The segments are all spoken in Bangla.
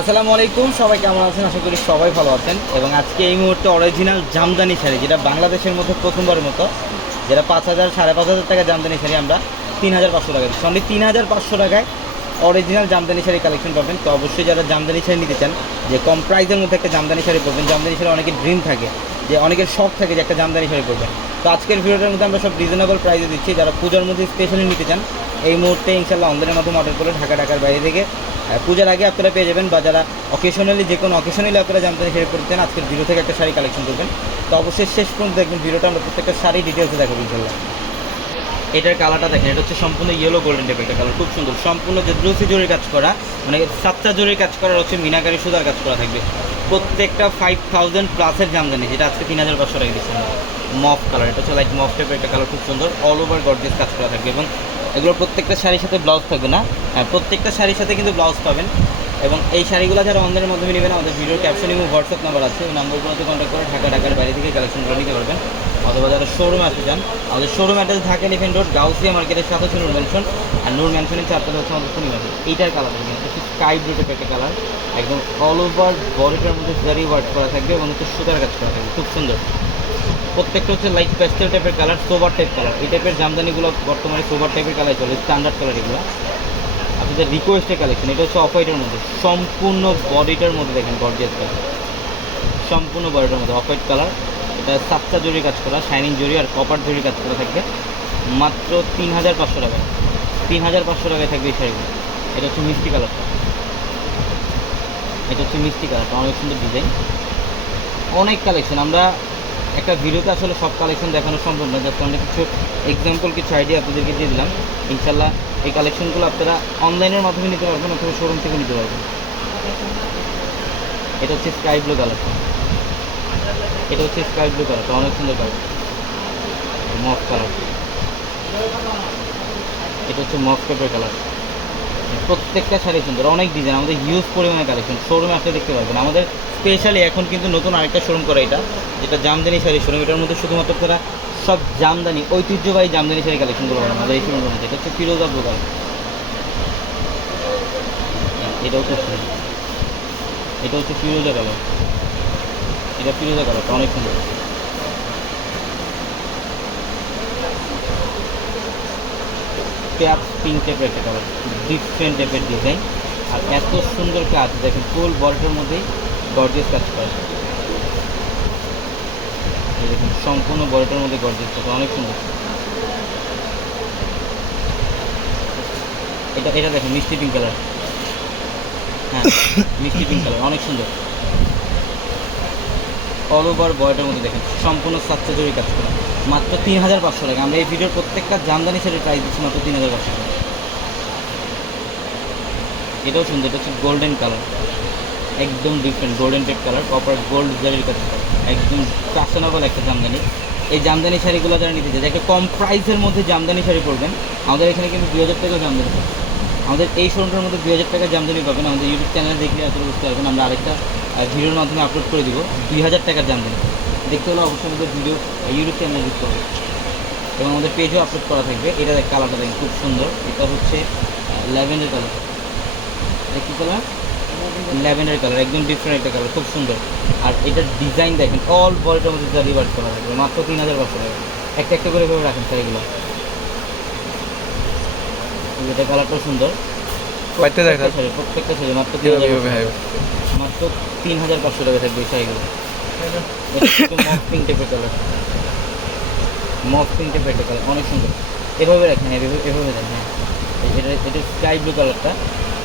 আসসালামু আলাইকুম, সবাই কেমন আছেন? আশা করি সবাই ভালো আছেন। এবং আজকে এই মুহূর্তে অরিজিনাল জামদানি শাড়ি, যেটা বাংলাদেশের মধ্যে প্রথমবারের মতো, যেটা পাঁচ হাজার, সাড়ে পাঁচ হাজার টাকা জামদানি শাড়ি আমরা তিন হাজার পাঁচশো টাকা অনলি তিন হাজার পাঁচশো টাকায় অরিজিনাল জামদানি শাড়ি কালেকশন পাবেন। তো অবশ্যই যারা জামদানি শাড়ি নিতে চান, যে কম প্রাইসের মধ্যে একটা জামদানি শাড়ি পরবেন, জামদানি শাড়ি অনেকের ড্রিম থাকে, যে অনেকের শখ থাকে যে একটা জামদানি শাড়ি পরবেন। তো আজকের ভিডিওটার মধ্যে আমরা সব রিজনেবল প্রাইসে দিচ্ছি। যারা পুজোর মধ্যে স্পেশালি নিতে চান, এই মুহূর্তে ইনশাল্লাহ অনলাইনের মাধ্যমে অর্ডার করে ঢাকা, ঢাকার বাইরে থেকে পূজার আগে আপনারা পেয়ে যাবেন বা যারা অকেশনালি যে কোনো অকেশনালি আপনারা শাড়ি পরতে চান, আজকের ভিডিও থেকে একটা শাড়ি কালেকশন করবেন। তো অবশ্যই শেষ পর্যন্ত দেখবেন ভিডিওটা, আমরা প্রত্যেকটা শাড়ি ডিটেলসে দেখাবো ইনশাল্লাহ এটার কালারটা দেখেন, এটা হচ্ছে সম্পূর্ণ ইয়েলো গোল্ডেন টাইপের একটা কালার খুব সুন্দর। সম্পূর্ণ যে দ্রুসি জোরের কাজ করা মানে সাতটা জোরের কাজ করা হচ্ছে মিনাকারি সুতার কাজ করা থাকবে। প্রত্যেকটা ফাইভ থাউজেন্ড প্লাসের জামদানি, যেটা আজকে তিন হাজার পাঁচশো টাকা দিচ্ছে। মফ কালার এটা হচ্ছে লাইক মফ টাইপের একটা কালার খুব সুন্দর। অল ওভার গর্জেস কাজ করা থাকবে এবং এগুলোর প্রত্যেকটা শাড়ির সাথে ব্লাউজ থাকবে না। হ্যাঁ প্রত্যেকটা শাড়ির সাথে কিন্তু ব্লাউজ পাবেন। এবং এই শাড়িগুলো যারা অনলাইনের মাধ্যমে নেবেন, আমাদের ভিডিওর ক্যাপশন এবং হোয়াটসঅ্যাপ নাম্বার আছে, ওই নাম্বারগুলোতে কন্ট্যাক্ট করে ঢাকা, ঢাকার বাইরে থেকে কালেকশনগুলো নিতে পারবেন। অথবা যারা শোরুমে আসতে চান, আমাদের showroom address Dhaka elephant road Gausia মার্কেটের সাথে হচ্ছে নূর ম্যানশন আর নূর ম্যানশনের চারতলা হচ্ছে আমাদের শনি মার্কেট এইটার কালার এটা স্কাই ব্লু টাইপের একটা কালার একদম অল ওভার বডিটার মধ্যে জারি ওয়ার্ক করা থাকবে এবং হচ্ছে সুতার কাজ করা থাকবে, খুব সুন্দর। প্রত্যেকটা হচ্ছে লাইট প্যাস্টেল টাইপের কালার সোবার টাইপ কালার এই টাইপের জামদানিগুলো বর্তমানে সোবার টাইপের কালার চলে স্ট্যান্ডার্ড কালার এগুলো। আপনাদের রিকোয়েস্টের কালেকশন এটা হচ্ছে অফ হোয়াইটের মধ্যে। সম্পূর্ণ বডিটার মধ্যে দেখেন গর্জিয়াস কালার সম্পূর্ণ বডিটার মধ্যে অফ হোয়াইট কালার এটা সাতটা জরি কাজ করা শাইনিং জরি আর কপার জরি কাজ করা থাকবে। মাত্র তিন হাজার পাঁচশো টাকায় তিন হাজার পাঁচশো টাকায় থাকবে এই শাড়িগুলো। এটা হচ্ছে মিষ্টি কালারটা এটা হচ্ছে মিষ্টি কালারটা অনেক সুন্দর ডিজাইন অনেক কালেকশন আমরা একটা ভিডিওতে আসলে সব কালেকশন দেখানো সম্ভব না জাস্ট অনেক কিছু এক্সাম্পল কিছু আইডিয়া আপনাদেরকে দিয়ে দিলাম। ইনশাল্লাহ এই কালেকশনগুলো আপনারা অনলাইনের মাধ্যমে নিতে পারবেন অথবা শোরুম থেকে নিতে পারবেন। এটা হচ্ছে স্কাই ব্লু কালারটা এটা হচ্ছে স্কাই ব্লু কালারটা অনেক সুন্দর কালার মফ কালার এটা হচ্ছে মফ পেপার কালার প্রত্যেকটা শাড়ি সুন্দর, অনেক ডিজাইন আমাদের হিউজ পরিমাণে কালেকশন শোরুমে আপনি দেখতে পারবেন আমাদের স্পেশালি এখন কিন্তু নতুন আরেকটা শোরুম করা এটা, যেটা জামদানি শাড়ি শোরুম এটার মধ্যে শুধুমাত্র তারা সব জামদানি, ঐতিহ্যবাহী জামদানি শাড়ি কালেকশনগুলো পাবেন আমাদের এই শোরুমের মধ্যে, এটা হচ্ছে ফিরোজা ব্লু কালার এটাও খুব সুন্দর। এটা হচ্ছে ফিরোজা কালার এটা ফিরোজা কালারটা অনেক সুন্দর। পেঁয়াজ পিঙ্ক টাইপের একটা কালার ডিফারেন্ট টাইপের ডিজাইন আর এত সুন্দর কাজ, দেখেন ফুল বডিটার মধ্যেই গর্জিয়াস কাজ করা দেখুন, সম্পূর্ণ বডিটার মধ্যে গর্জিয়াস কাজ, অনেক সুন্দর। এটা এটা দেখেন, মিষ্টি পিঙ্ক কালার হ্যাঁ মিষ্টি পিঙ্ক কালার অনেক সুন্দর। অল ওভার বয়টার মধ্যে দেখেন, সম্পূর্ণ সাতটা জরি কাজ করা। মাত্র তিন হাজার পাঁচশো টাকা। আমরা এই ভিডিওর প্রত্যেকটা জামদানি শাড়ির প্রাইস দিচ্ছি মাত্র তিন হাজার পাঁচশো টাকা। এটাও সুন্দর, এটা হচ্ছে গোল্ডেন কালার একদম different golden tape colour copper gold জারির করা। একদম ফ্যাশনেবল একটা জামদানি। এই জামদানি শাড়িগুলো যারা নিতে চায় একটা কম প্রাইসের মধ্যে জামদানি শাড়ি পড়বেন আমাদের এখানে কিন্তু দুই হাজার টাকা জামদানি পাবেন। আমাদের এই শোরুমটার মধ্যে দুই হাজার টাকা জামদানি পাবেন। আমাদের ইউটিউব চ্যানেলে দেখলে আসলে বুঝতে পারবেন। আমরা আরেকটা ভিডিওর মাধ্যমে আপলোড করে দিব। দুই হাজার টাকার জামদানি। দেখতে হলে অবশ্যই আমাদের ভিডিও ইউটিউব চ্যানেলে যুক্ত হবে। এবং আমাদের পেজও আপলোড করা থাকবে। এটা দেখ কালারটা দেখেন খুব সুন্দর। এটা হচ্ছে ল্যাভেন্ডার কালার এটা কী কালার ল্যাভেন্ডার কালার একদম ডিফারেন্ট একটা কালার খুব সুন্দর। আর এটার ডিজাইন দেখেন অল বডিটার মধ্যে জারি ওয়ার্ক করা থাকবে মাত্র তিন হাজার পাঁচশো টাকা। একটা একটা করে এভাবে রাখেন শাড়িগুলো এটা কালারটাও সুন্দর। প্রত্যেকটা শাড়ি প্রত্যেকটা শাড়ি মাত্র তিন হাজার মাত্র তিন হাজার পাঁচশো টাকা থাকবে এই শাড়িগুলো অনেক সুন্দর এভাবে রাখেন হ্যাঁ এভাবে এভাবে হ্যাঁ এটা ব্লু কালারটা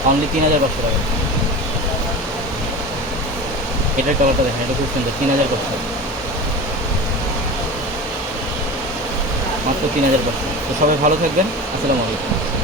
অনলি তিন হাজার পাঁচশো টাকা এটার কালারটা দেখেন এটা খুব সুন্দর তিন হাজার পাঁচশো মাত্র তিন হাজার পাঁচশো তো সবাই ভালো থাকবেন আসসালামু আলাইকুম